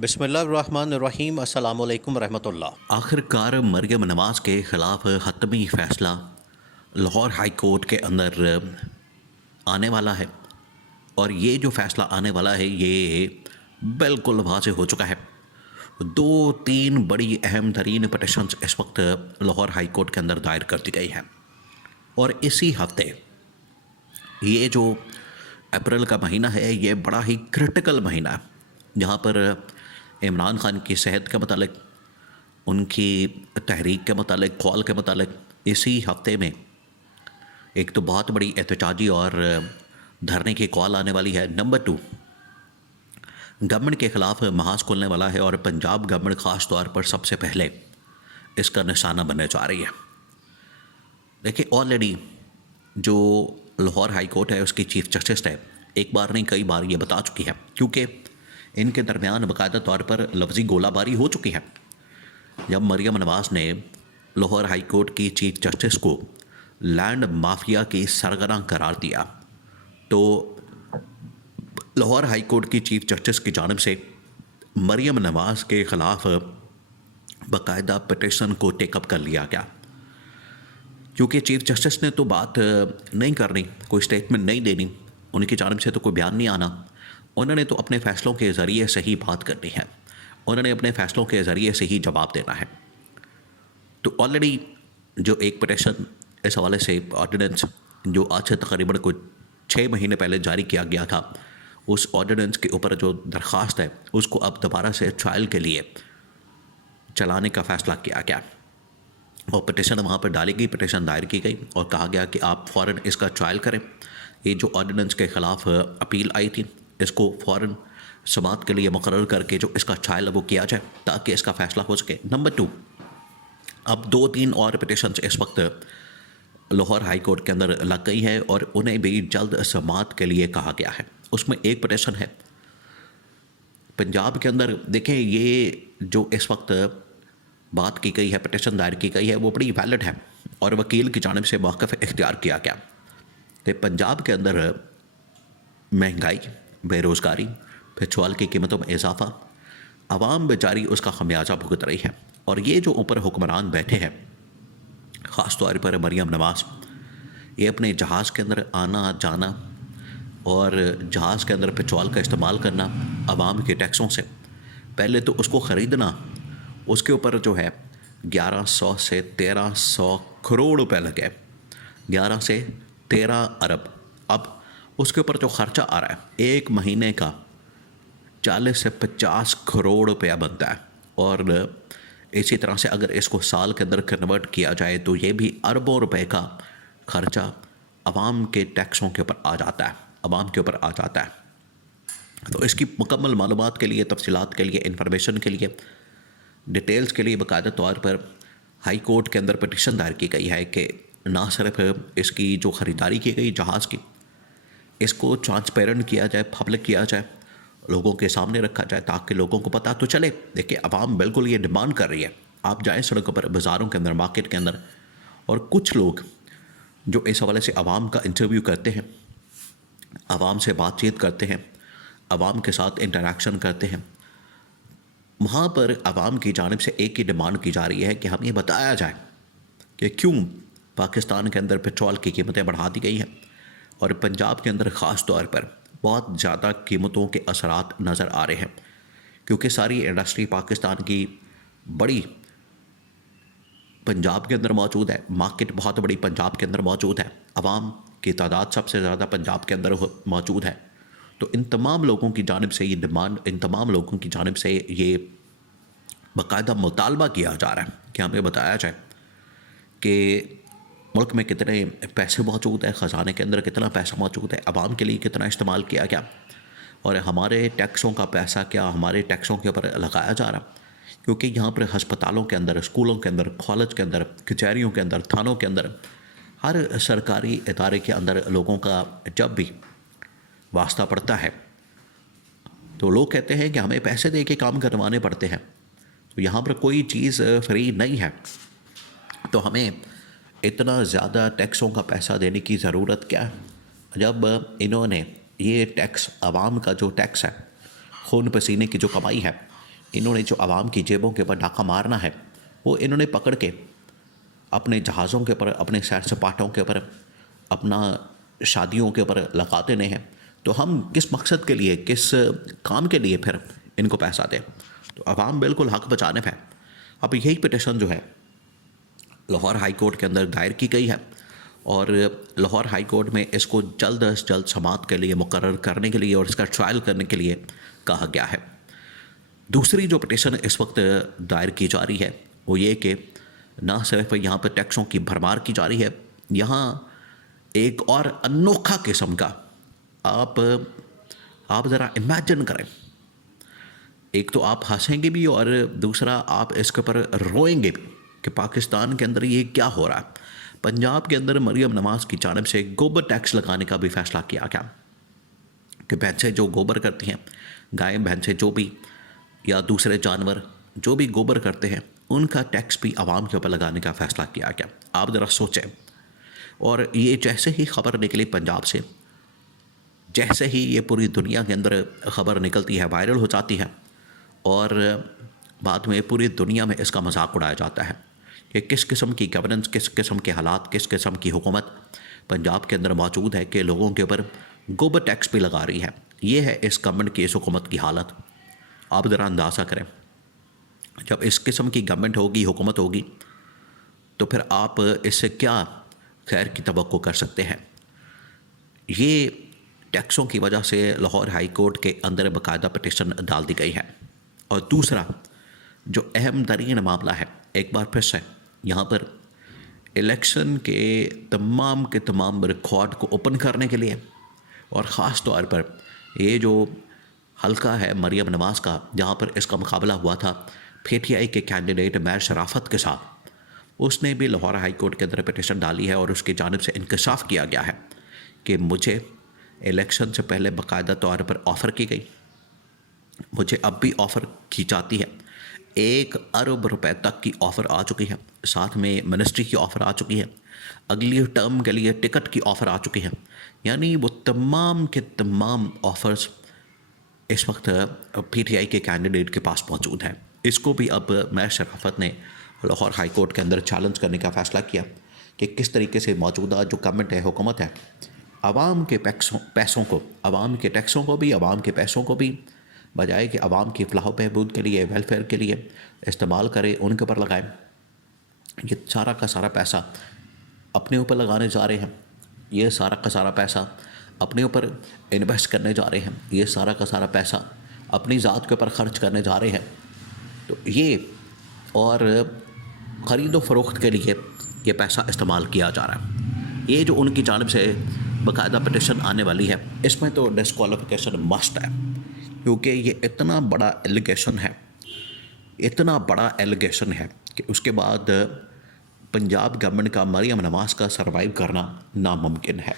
बिस्मिल्लाहिर्रहमानिर्रहीम अस्सलामु अलैकुम रहमतुल्लाह। आखिरकार मरियम नवाज़ के ख़िलाफ़ हतमी फ़ैसला लाहौर हाई कोर्ट के अंदर आने वाला है और ये जो फ़ैसला आने वाला है ये बिल्कुल वाज़ेह हो चुका है। दो तीन बड़ी अहम तरीन पिटिशन्स इस वक्त लाहौर हाई कोर्ट के अंदर दायर कर दी गई हैं और इसी हफ्ते ये जो अप्रैल का महीना है ये बड़ा ही क्रिटिकल महीना है, जहाँ पर इमरान खान की सेहत के मतलब, उनकी तहरीक के मतलब, कॉल के मतलब इसी हफ्ते में एक तो बहुत बड़ी एहतजाजी और धरने की कॉल आने वाली है। नंबर 2, गवर्नमेंट के ख़िलाफ़ महाज खुलने वाला है और पंजाब गवर्नमेंट ख़ास तौर पर सबसे पहले इसका निशाना बनने जा रही है। देखिए, ऑलरेडी जो लाहौर हाई कोर्ट है उसकी चीफ जस्टिस है, एक बार नहीं कई बार ये बता चुकी है, क्योंकि इनके दरमियान बाकायदा तौर पर लफ्ज़ी गोलाबारी हो चुकी है। जब मरियम नवाज़ ने लाहौर हाई कोर्ट की चीफ जस्टिस को लैंड माफिया की सरगना करार दिया, तो लाहौर हाई कोर्ट की चीफ जस्टिस की जानिब से मरियम नवाज़ के ख़िलाफ़ बाकायदा पिटिशन को टेकअप कर लिया गया। क्योंकि चीफ जस्टिस ने तो बात नहीं करनी, कोई स्टेटमेंट नहीं देनी, उनकी जानिब से तो कोई बयान नहीं आना, उन्होंने तो अपने फ़ैसलों के ज़रिए से ही बात करनी है, उन्होंने अपने फ़ैसलों के ज़रिए से ही जवाब देना है। तो ऑलरेडी जो एक पिटिशन इस हवाले से ऑर्डिनेंस जो आज से तकरीबन कुछ 6 महीने पहले जारी किया गया था, उस ऑर्डिनेंस के ऊपर जो दरख्वास्त है उसको अब दोबारा से ट्रायल के लिए चलाने का फ़ैसला किया गया और पिटिशन वहाँ पर डाली गई, पिटिशन दायर की गई और कहा गया कि आप फ़ौरन इसका ट्रायल करें। ये जो ऑर्डिनेंस के ख़िलाफ़ अपील आई थी, इसको फ़ौरन समाअत के लिए मुकर्रर करके जो इसका ट्रायल वो किया जाए ताकि इसका फ़ैसला हो सके। नंबर 2, अब 2-3 और पिटिशन्स इस वक्त लाहौर हाई कोर्ट के अंदर लग गई है और उन्हें भी जल्द समाअत के लिए कहा गया है। उसमें एक पिटिशन है पंजाब के अंदर। देखें, ये जो इस वक्त बात की गई है, पिटिशन दायर की गई है, वो बड़ी वैलिड है और वकील की जानिब से मौक़िफ़ इख्तियार किया गया कि पंजाब के अंदर महंगाई, बेरोज़गारी, पेट्रोल की कीमतों में इजाफ़ा, आवाम बेचारी उसका खमियाजा भुगत रही है और ये जो ऊपर हुक्मरान बैठे हैं, ख़ास तौर पर मरियम नवाज़, ये अपने जहाज़ के अंदर आना जाना और जहाज़ के अंदर पेट्रोल का इस्तेमाल करना आवाम के टैक्सों से, पहले तो उसको ख़रीदना, उसके ऊपर जो है 1100 से 1300 करोड़ रुपए लगे, 11 से 13 अरब। अब उसके ऊपर जो ख़र्चा आ रहा है एक महीने का 40 से 50 करोड़ रुपया बनता है और इसी तरह से अगर इसको साल के अंदर कन्वर्ट किया जाए तो ये भी अरबों रुपए का ख़र्चा आवाम के टैक्सों के ऊपर आ जाता है, आवाम के ऊपर आ जाता है। तो इसकी मुकम्मल मालूमात के लिए, तफसीलात के लिए, इंफॉर्मेशन के लिए, डिटेल्स के लिए बाकायदा तौर पर हाई कोर्ट के अंदर पिटिशन दायर की गई है कि ना सिर्फ इसकी जो ख़रीदारी की गई जहाज़ की, इसको ट्रांसपेरेंट किया जाए, पब्लिक किया जाए, लोगों के सामने रखा जाए ताकि लोगों को पता तो चले। देखिए, आवाम बिल्कुल ये डिमांड कर रही है। आप जाएं सड़कों पर, बाज़ारों के अंदर, मार्केट के अंदर, और कुछ लोग जो इस हवाले से आवाम का इंटरव्यू करते हैं, आवाम से बातचीत करते हैं, आवाम के साथ इंटरेक्शन करते हैं, वहाँ पर आवाम की जानिब से एक ही डिमांड की जा रही है कि हमें ये बताया जाए कि क्यों पाकिस्तान के अंदर पेट्रोल की कीमतें बढ़ा दी गई हैं और पंजाब के अंदर ख़ास तौर पर बहुत ज़्यादा कीमतों के असरात नज़र आ रहे हैं, क्योंकि सारी इंडस्ट्री पाकिस्तान की बड़ी पंजाब के अंदर मौजूद है, मार्केट बहुत बड़ी पंजाब के अंदर मौजूद है, आवाम की तादाद सबसे ज़्यादा पंजाब के अंदर मौजूद है। तो इन तमाम लोगों की जानिब से ये डिमांड, इन तमाम लोगों की जानिब से ये बाकायदा मुतालबा किया जा रहा है कि हमें बताया जाए कि मुल्क में कितने पैसे मौजूद है, ख़जाने के अंदर कितना पैसा मौजूद है, आवाम के लिए कितना इस्तेमाल किया गया और हमारे टैक्सों का पैसा क्या हमारे टैक्सों के ऊपर लगाया जा रहा। क्योंकि यहाँ पर हस्पतालों के अंदर, स्कूलों के अंदर, कॉलेज के अंदर, कचहरियों के अंदर, थानों के अंदर, हर सरकारी इदारे के अंदर लोगों का जब भी वास्ता पड़ता है तो लोग कहते हैं कि हमें पैसे दे के काम करवाने पड़ते हैं। तो यहाँ पर कोई चीज़ फ्री नहीं है, तो हमें इतना ज़्यादा टैक्सों का पैसा देने की ज़रूरत क्या है, जब इन्होंने ये टैक्स, आवाम का जो टैक्स है, खून पसीने की जो कमाई है, इन्होंने जो आवाम की जेबों के ऊपर डाका मारना है वो इन्होंने पकड़ के अपने जहाज़ों के ऊपर, अपने सैर सपाटों के ऊपर, अपना शादियों के ऊपर लगा देने हैं। तो हम किस मकसद के लिए, किस काम के लिए फिर इनको पैसा दें? तो आवाम बिल्कुल हक बचाने पे। अब यही पिटिशन जो है लाहौर हाई कोर्ट के अंदर दायर की गई है और लाहौर हाई कोर्ट में इसको जल्द अज जल्द समाअत के लिए मुकर्रर करने के लिए और इसका ट्रायल करने के लिए कहा गया है। दूसरी जो पिटिशन इस वक्त दायर की जा रही है वो ये कि ना सिर्फ यहाँ पर टैक्सों की भरमार की जा रही है, यहाँ एक और अनोखा किस्म का आप ज़रा इमेजिन करें, एक तो आप हंसेंगे भी और दूसरा आप इसके ऊपर रोएंगे भी कि पाकिस्तान के अंदर ये क्या हो रहा है। पंजाब के अंदर मरियम नवाज़ की जानिब से गोबर टैक्स लगाने का भी फैसला किया गया कि भैंसें जो गोबर करती हैं, गाय भैंसें जो भी या दूसरे जानवर जो भी गोबर करते हैं, उनका टैक्स भी आवाम के ऊपर लगाने का फ़ैसला किया गया। आप ज़रा सोचें। और ये जैसे ही ख़बर निकली पंजाब से, जैसे ही ये पूरी दुनिया के अंदर ख़बर निकलती है, वायरल हो जाती है और बाद में पूरी दुनिया में इसका मजाक उड़ाया जाता है कि किस किस्म की गवर्नेंस, किस किस्म के हालात, किस किस्म की हुकूमत पंजाब के अंदर मौजूद है कि लोगों के ऊपर गोबर टैक्स भी लगा रही है। ये है इस गवर्नमेंट की, इस हुकूमत की हालत। आप ज़रा अंदाज़ा करें, जब इस किस्म की गवर्नमेंट होगी, हुकूमत होगी, तो फिर आप इससे क्या खैर की तवक्को कर सकते हैं। ये टैक्सों की वजह से लाहौर हाई कोर्ट के अंदर बाकायदा पिटिशन डाल दी गई है। और दूसरा जो अहम तरीन मामला है, एक बार फिर से यहाँ पर इलेक्शन के तमाम रिकॉर्ड को ओपन करने के लिए और ख़ास तौर पर ये जो हल्का है मरियम नवाज़ का, जहाँ पर इसका मुकाबला हुआ था पीटीआई के कैंडिडेट मैर शराफत के साथ, उसने भी लाहौर हाई कोर्ट के अंदर पिटिशन डाली है और उसकी जानिब से इंकशाफ किया गया है कि मुझे इलेक्शन से पहले बाकायदा तौर पर ऑफ़र की गई, मुझे अब भी ऑफ़र की जाती है, 1 अरब रुपए तक की ऑफ़र आ चुकी है, साथ में मिनिस्ट्री की ऑफ़र आ चुकी है, अगली टर्म के लिए टिकट की ऑफ़र आ चुकी है। यानी वो तमाम के तमाम ऑफ़र्स इस वक्त पीटीआई के कैंडिडेट के पास मौजूद हैं। इसको भी अब मैर शराफत ने लाहौर हाई कोर्ट के अंदर चैलेंज करने का फ़ैसला किया कि किस तरीके से मौजूदा जो गवर्नमेंट है, हुकूमत है, आवाम के पैसों को, आवाम के टैक्सों को भी, आवाम के पैसों को भी बजाय कि आवाम की फलाह बहबूद के लिए, वेलफेयर के लिए इस्तेमाल करें, उनके ऊपर लगाएं। ये सारा का सारा पैसा अपने ऊपर लगाने जा रहे हैं, ये सारा का सारा पैसा अपने ऊपर इन्वेस्ट करने जा रहे हैं, ये सारा का सारा पैसा अपनी ज़ात के ऊपर ख़र्च करने जा रहे हैं। तो ये और ख़रीदो फ़रोख्त के लिए ये पैसा इस्तेमाल किया जा रहा है। ये जो उनकी जानिब से बाकायदा पिटिशन आने वाली है, इसमें तो डिस्क्वालिफिकेशन मस्ट है, क्योंकि ये इतना बड़ा एलिगेशन है, इतना बड़ा एलिगेशन है कि उसके बाद पंजाब गवर्नमेंट का, मरियम नवाज़ का सर्वाइव करना नामुमकिन है।